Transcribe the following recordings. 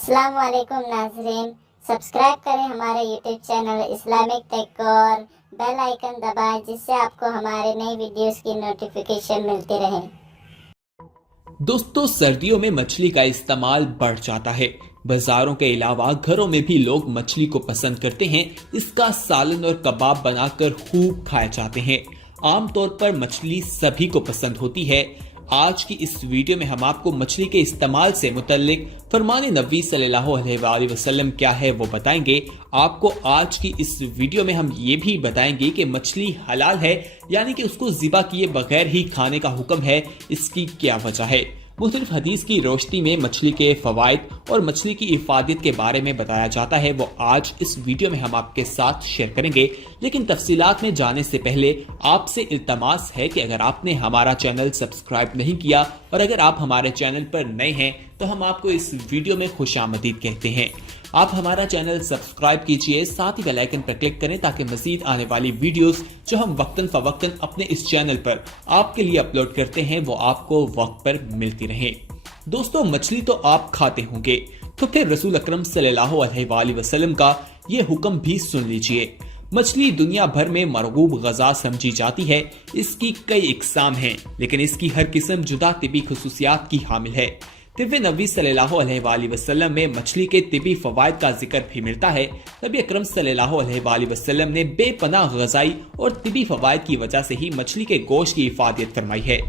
अस्सलाम वालेकुम नाज़रीन, सब्सक्राइब करें हमारे यूट्यूब चैनल इस्लामिक टेक और बेल आइकन दबाएं जिससे आपको हमारे नई वीडियोस की नोटिफिकेशन मिलती रहे। दोस्तों, सर्दियों में मछली का इस्तेमाल बढ़ जाता है। बाजारों के अलावा घरों में भी लोग मछली को पसंद करते हैं। इसका सालन और कबाब बनाकर खूब खाए जाते हैं। आमतौर पर मछली सभी को पसंद होती है। आज की इस वीडियो में हम आपको मछली के इस्तेमाल से मुतल्लिक फरमान नबी सल्लल्लाहु अलैहि वसल्लम क्या है वो बताएंगे। आपको आज की इस वीडियो में हम ये भी बताएंगे कि मछली हलाल है, यानी कि उसको ज़िबा किए बगैर ही खाने का हुक्म है। इसकी क्या वजह है। मुख्तलिफ हदीस की रोशनी में मछली के फवाइद और मछली की इफादत के बारे में बताया जाता है, वो आज इस वीडियो में हम आपके साथ शेयर करेंगे। लेकिन तफसीलात में जाने से पहले आपसे इल्तमास है कि अगर आपने हमारा चैनल सब्सक्राइब नहीं किया और अगर आप हमारे चैनल पर नए हैं तो हम आपको इस वीडियो में खुशामदीद कहते हैं। आप हमारा चैनल सब्सक्राइब कीजिए, साथ ही बेल आइकन पर क्लिक करें ताकि मजीद आने वाली वीडियोस जो हम वक्तन फवक्तन अपने इस चैनल पर आपके लिए अपलोड करते हैं वो आपको वक्त पर मिलती रहे। दोस्तों, मछली तो आप खाते होंगे, तो फिर रसूल अकरम सल्लल्लाहु अलैहि वसल्लम का ये हुक्म भी सुन लीजिए। मछली दुनिया भर में मरगूब गज़ा समझी जाती है। इसकी कई इकसाम हैं, लेकिन इसकी हर किस्म जुदा तिबी खुसूसियात की हामिल है। तिब्बे नबी सल्लल्लाहु अलैहि वसल्लम में मछली के तिबी फवाइद का जिक्र भी मिलता है। नबी अकरम सल्लल्लाहु अलैहि वसल्लम ने बेपनाह गज़ाई और तिबी फवाइद की वजह से ही मछली के गोश्त की इफादत फरमाई है।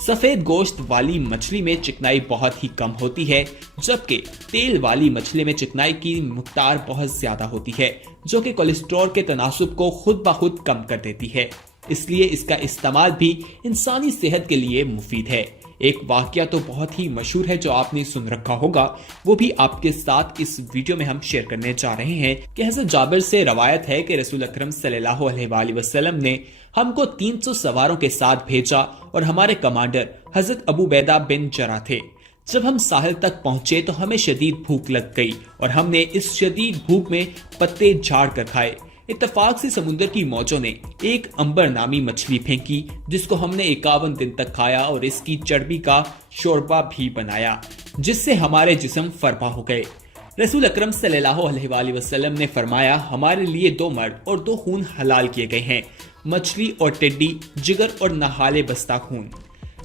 सफेद गोश्त वाली मछली में चिकनाई बहुत ही कम होती है, जबकि तेल वाली मछली में चिकनाई की मकदार बहुत ज्यादा होती है, जो कि कोलेस्ट्रॉल के तनासुब को खुद ब खुद कम कर देती है। इसलिए इसका इस्तेमाल भी इंसानी सेहत के लिए मुफीद है। एक वाकया तो बहुत ही मशहूर है जो आपने सुन रखा होगा, वो भी आपके साथ इस वीडियो में हम शेयर करने जा रहे हैं कि हज़रत जाबिर से रवायत है कि रसूल अकरम सल्लल्लाहु अलैहि वसल्लम ने हमको 300 सवारों के साथ भेजा और हमारे कमांडर हज़रत अबू बैदा बिन जरा थे। जब हम साहिल तक पहुंचे तो हमें शदीद भूख लग गई और हमने इस शदीद भूख में पत्ते झाड़ कर खाए। इत्तफाक से समुद्र की मौजों ने एक अंबर नामी मछली फेंकी, जिसको हमने 51 दिन तक खाया और इसकी चर्बी का शोरबा भी बनाया, जिससे हमारे जिस्म फरबा हो गए। रसूल अकरम सल्लल्लाहु अलैहि वसल्लम ने फरमाया, हमारे लिए 2 मर्द और 2 खून हलाल किए गए हैं, मछली और टिड्डी, जिगर और नहाले बस्ता खून।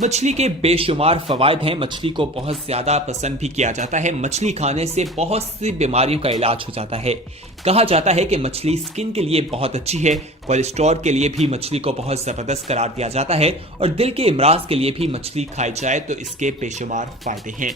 मछली के बेशुमार फवायद हैं। मछली को बहुत ज्यादा पसंद भी किया जाता है। मछली खाने से बहुत सी बीमारियों का इलाज हो जाता है। कहा जाता है कि मछली स्किन के लिए बहुत अच्छी है। कोलेस्ट्रॉल के लिए भी मछली को बहुत जबरदस्त करार दिया जाता है और दिल के इमराज के लिए भी मछली खाई जाए तो इसके बेशुमार फायदे हैं।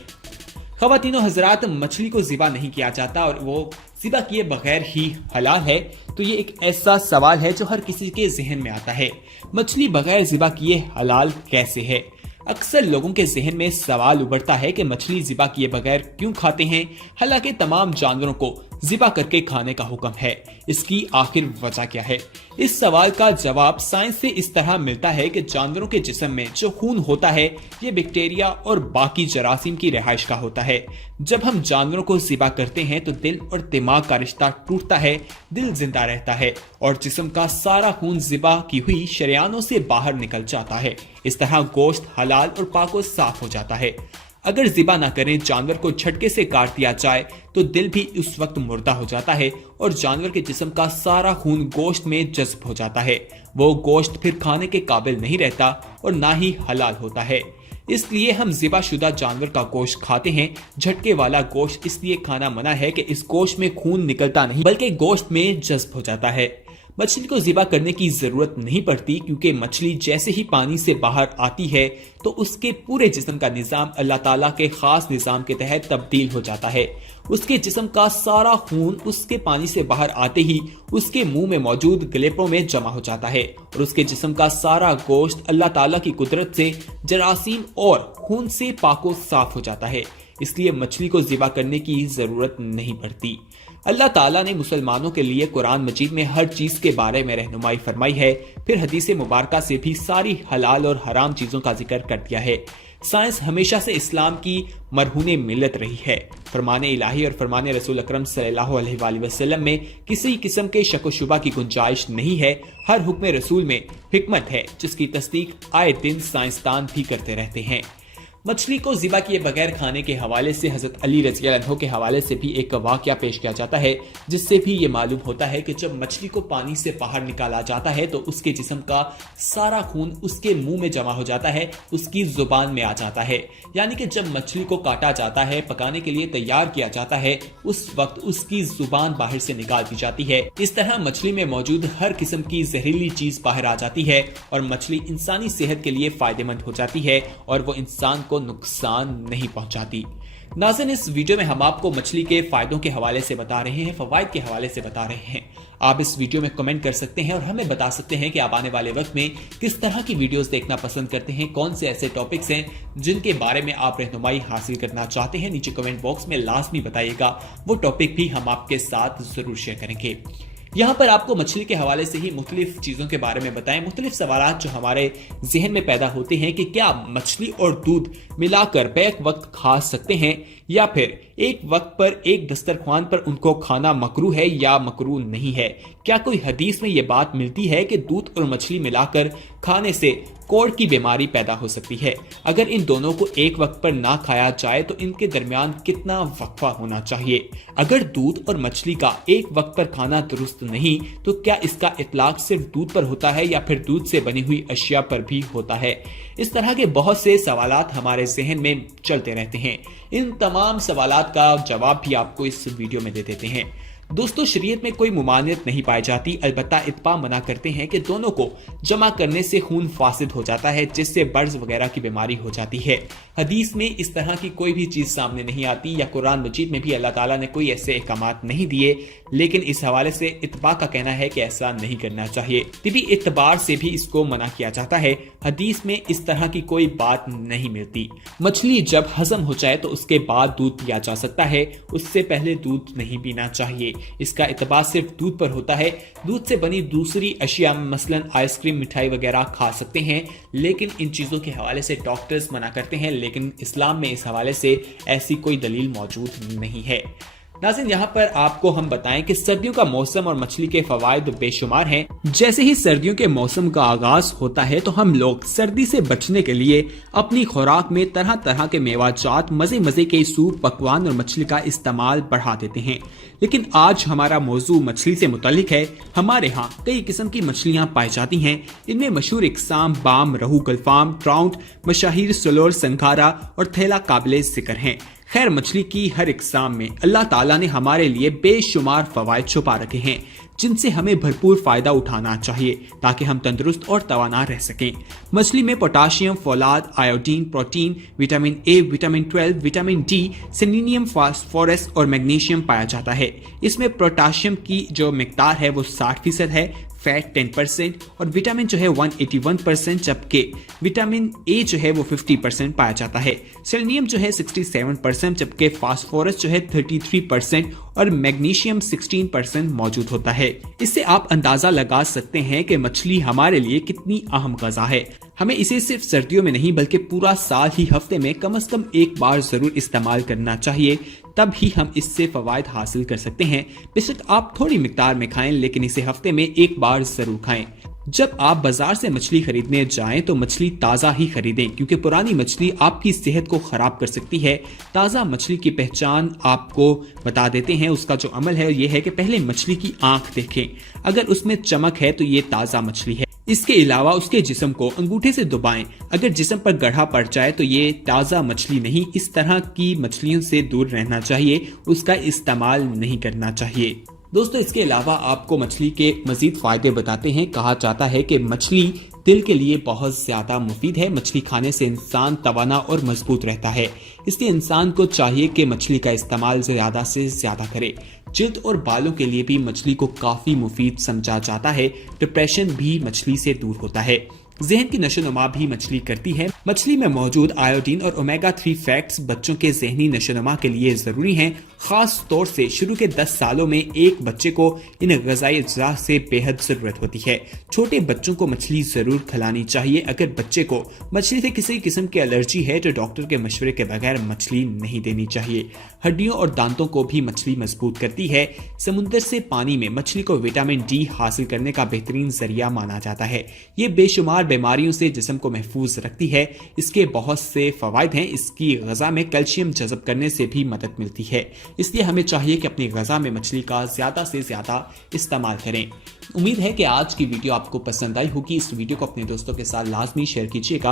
ख़वातीनो हज़रात, मछली को ज़िबा नहीं किया जाता और वो ज़िबा किए बगैर ही हलाल है, तो ये एक ऐसा सवाल है जो हर किसी के जहन में आता है। मछली बगैर ज़िबा किए हलाल कैसे है। अक्सर लोगों के जहन में सवाल उभरता है कि मछली ज़िबा किए बगैर क्यों खाते हैं, हालांकि तमाम जानवरों को ज़िबा करके खाने का हुक्म है। इसकी आखिर वजह क्या है। इस सवाल का जवाब साइंस से इस तरह मिलता है कि जानवरों के जिस्म में जो खून होता है ये बैक्टीरिया और बाकी जरासीम की रिहाइश का होता है। जब हम जानवरों को ज़िबा करते हैं तो दिल और दिमाग का रिश्ता टूटता है, दिल जिंदा रहता है और जिस्म का सारा खून ज़िबा की हुई शरियानों से बाहर निकल जाता है। इस तरह गोश्त हलाल और पाको साफ हो जाता है। अगर ज़िबा ना करें, जानवर को झटके से काट दिया जाए तो दिल भी उस वक्त मुर्दा हो जाता है और जानवर के जिस्म का सारा खून गोश्त में जज्ब हो जाता है। वो गोश्त फिर खाने के काबिल नहीं रहता और ना ही हलाल होता है। इसलिए हम ज़िबा शुदा जानवर का गोश्त खाते हैं। झटके वाला गोश्त इसलिए खाना मना है कि इस गोश्त में खून निकलता नहीं बल्कि गोश्त में जज्ब हो जाता है। मछली को ज़िबा करने की जरूरत नहीं पड़ती, क्योंकि मछली जैसे ही पानी से बाहर आती है तो उसके पूरे जिस्म का निज़ाम अल्लाह ताला के खास निज़ाम के तहत तब्दील हो जाता है। उसके जिस्म का सारा खून उसके पानी से बाहर आते ही उसके मुंह में मौजूद गलेफों में जमा हो जाता है और उसके जिस्म का सारा गोश्त अल्लाह ताला की कुदरत से जरासीम और खून से पाको साफ हो जाता है। इसलिए मछली को ज़िबा करने की जरूरत नहीं पड़ती। अल्लाह ताला ने मुसलमानों के लिए कुरान मजीद में हर चीज के बारे में रहनुमाई फरमाई है। फिर हदीस मुबारका से भी सारी हलाल और हराम चीजों का जिक्र कर दिया है। साइंस हमेशा से इस्लाम की मरहूने मिलत रही है। फरमान इलाही और फरमान रसूल अकरम सल्लल्लाहु अलैहि वसल्लम में किसी किस्म के शक व शुबा की गुंजाइश नहीं है। हर हुक्म रसूल में हिकमत है, जिसकी तस्दीक आए दिन साइंसदान भी करते रहते हैं। मछली को ज़िबा किए बगैर खाने के हवाले से हजरत अली रज़ी अल्लाह अन्हु के हवाले से भी एक वाक़या पेश किया जाता है, जिससे भी ये मालूम होता है कि जब मछली को पानी से बाहर निकाला जाता है तो उसके जिस्म का सारा खून उसके मुंह में जमा हो जाता है, उसकी जुबान में आ जाता है। यानी कि जब मछली को काटा जाता है, पकाने के लिए तैयार किया जाता है, उस वक्त उसकी जुबान बाहर से निकाल दी जाती है। इस तरह मछली में मौजूद हर किस्म की जहरीली चीज बाहर आ जाती है और मछली इंसानी सेहत के लिए फायदेमंद हो जाती है और वो इंसान को नुकसान नहीं पहुंचाती। नाज़रीन, इस वीडियो में हम आपको मछली के फायदों के हवाले से बता रहे हैं, फवाइद के हवाले से बता रहे हैं। आप इस वीडियो में कमेंट कर सकते हैं और हमें बता सकते हैं कि आप आने वाले वक्त में किस तरह की वीडियोस देखना पसंद करते हैं, कौन से ऐसे टॉपिक्स हैं जिनके बारे में आप रहनुमाई हासिल करना चाहते हैं। नीचे कमेंट बॉक्स में लाजमी बताइएगा, वो टॉपिक भी हम आपके साथ जरूर शेयर करेंगे। यहाँ पर आपको मछली के हवाले से ही मुख्तलिफ चीज़ों के बारे में बताएं, मुख्तलिफ सवालात जो हमारे जहन में पैदा होते हैं कि क्या मछली और दूध मिलाकर बैक वक्त खा सकते हैं या फिर एक वक्त पर एक दस्तरख्वान पर उनको खाना मकरूह है या मकरूह नहीं है। क्या कोई हदीस में ये बात मिलती है कि दूध और मछली मिलाकर खाने से कोढ़ की बीमारी पैदा हो सकती है? अगर इन दोनों को एक वक्त पर ना खाया जाए तो इनके दरमियान कितना वक्फा होना चाहिए? अगर दूध और मछली का एक वक्त पर खाना दुरुस्त नहीं तो क्या इसका इतलाक सिर्फ दूध पर होता है या फिर दूध से बनी हुई अशिया पर भी होता है? इस तरह के बहुत से सवालात हमारे जहन में चलते रहते हैं। इन तमाम सवालात का जवाब भी आपको इस वीडियो में दे देते हैं। दोस्तों, शरीयत में कोई मुमानियत नहीं पाई जाती, अलबत्ता इत्बा मना करते हैं कि दोनों को जमा करने से खून फासिद हो जाता है, जिससे बर्ज वगैरह की बीमारी हो जाती है। हदीस में इस तरह की कोई भी चीज सामने नहीं आती या कुरान मजीद में भी अल्लाह ताला ने कोई ऐसे अहकामात नहीं दिए, लेकिन इस हवाले से इत्बा का कहना है कि ऐसा नहीं करना चाहिए। तिबी इत्बार से भी इसको मना किया जाता है। हदीस में इस तरह की कोई बात नहीं मिलती। मछली जब हजम हो जाए तो उसके बाद दूध पिया जा सकता है, उससे पहले दूध नहीं पीना चाहिए। इसका इत्बार सिर्फ दूध पर होता है। दूध से बनी दूसरी अशिया मसलन आइसक्रीम, मिठाई वगैरह खा सकते हैं, लेकिन इन चीजों के हवाले से डॉक्टर्स मना करते हैं, लेकिन इस्लाम में इस हवाले से ऐसी कोई दलील मौजूद नहीं है। नाज़रीन, यहाँ पर आपको हम बताएं कि सर्दियों का मौसम और मछली के फवायद बेशुमार हैं। जैसे ही सर्दियों के मौसम का आगाज होता है तो हम लोग सर्दी से बचने के लिए अपनी खुराक में तरह तरह के मेवाजात, मजे मजे के सूप, पकवान और मछली का इस्तेमाल बढ़ा देते हैं। लेकिन आज हमारा मौजू मछली से मुतालिक है। हमारे यहाँ कई किस्म की मछलियाँ पाई जाती हैं। इनमें मशहूर इकसाम बाम, रहू, गलफाम, ट्राउट, मशाहिर, सलोर, संखारा और थैला काबिल जिक्र हैं। खैर, मछली की हर इकसाम में अल्लाह ताला ने हमारे लिए बेशुमार फवायद छुपा रखे हैं, जिनसे हमें भरपूर फायदा उठाना चाहिए ताकि हम तंदुरुस्त और तवाना रह सकें। मछली में पोटाशियम, फौलाद, iodine, protein, vitamin A, vitamin 12, vitamin D, selenium, phosphorus और मैग्नीशियम पाया जाता है। इसमें पोटाशियम की जो मिकदार है वो 60% है, फैट 10% और विटामिन जो है 181%, जबकि विटामिन ए जो है वो 50% पाया जाता है। सेलेनियम जो है 67%, जबकि फास्फोरस जो है 33% और मैग्नीशियम 16% मौजूद होता है। इससे आप अंदाजा लगा सकते हैं कि मछली हमारे लिए कितनी अहम ग़िज़ा है। हमें इसे सिर्फ सर्दियों में नहीं बल्कि पूरा साल ही हफ्ते में कम से कम एक बार जरूर इस्तेमाल करना चाहिए, तब ही हम इससे फवायद हासिल कर सकते हैं। बेशक आप थोड़ी मिकदार में खाएं, लेकिन इसे हफ्ते में एक बार जरूर खाएं। जब आप बाजार से मछली खरीदने जाएं तो मछली ताज़ा ही खरीदें, क्योंकि पुरानी मछली आपकी सेहत को खराब कर सकती है। ताज़ा मछली की पहचान आपको बता देते हैं। उसका जो अमल है ये है कि पहले मछली की आंख देखें, अगर उसमें चमक है तो ये ताज़ा मछली है। इसके अलावा उसके जिस्म को अंगूठे से दबाएं, अगर जिस्म पर गड्ढा पड़ जाए तो ये ताज़ा मछली नहीं। इस तरह की मछलियों से दूर रहना चाहिए, उसका इस्तेमाल नहीं करना चाहिए। दोस्तों, इसके अलावा आपको मछली के मजीद फायदे बताते हैं। कहा जाता है कि मछली दिल के लिए बहुत ज्यादा मुफीद है। मछली खाने से इंसान तवाना और मजबूत रहता है, इसलिए इंसान को चाहिए कि मछली का इस्तेमाल ज्यादा से ज्यादा करे। जिल्द और बालों के लिए भी मछली को काफी मुफीद समझा जाता है। डिप्रेशन भी मछली से दूर होता है। जहन की नशोनुमा भी मछली करती है। मछली में मौजूद आयोडीन और ओमेगा 3 फैट्स बच्चों के जहनी नशोनुमा के लिए जरूरी हैं। खास तौर से शुरू के 10 सालों में एक बच्चे को इन ग़िज़ाई अज्जा से बेहद जरूरत होती है। छोटे बच्चों को मछली जरूर खिलानी चाहिए। अगर बच्चे को मछली से किसी किस्म की एलर्जी है तो डॉक्टर के मशवरे के बगैर मछली नहीं देनी चाहिए। हड्डियों और दांतों को भी मछली मजबूत करती है। समुद्र से पानी में मछली को विटामिन डी हासिल करने का बेहतरीन जरिया माना जाता है। ये बेशुमार बीमारियों से जिस्म को महफूज रखती है। اس کے بہت سے فوائد ہیں. اس کی غذا میں کیلشیم جذب کرنے سے بھی مدد ملتی ہے. اس لیے ہمیں چاہیے کہ اپنی غذا میں مچھلی کا زیادہ سے زیادہ استعمال کریں. امید ہے کہ آج کی ویڈیو آپ کو پسند آئی ہوگی. اس ویڈیو کو اپنے دوستوں کے ساتھ لازمی شیئر کیجیے گا.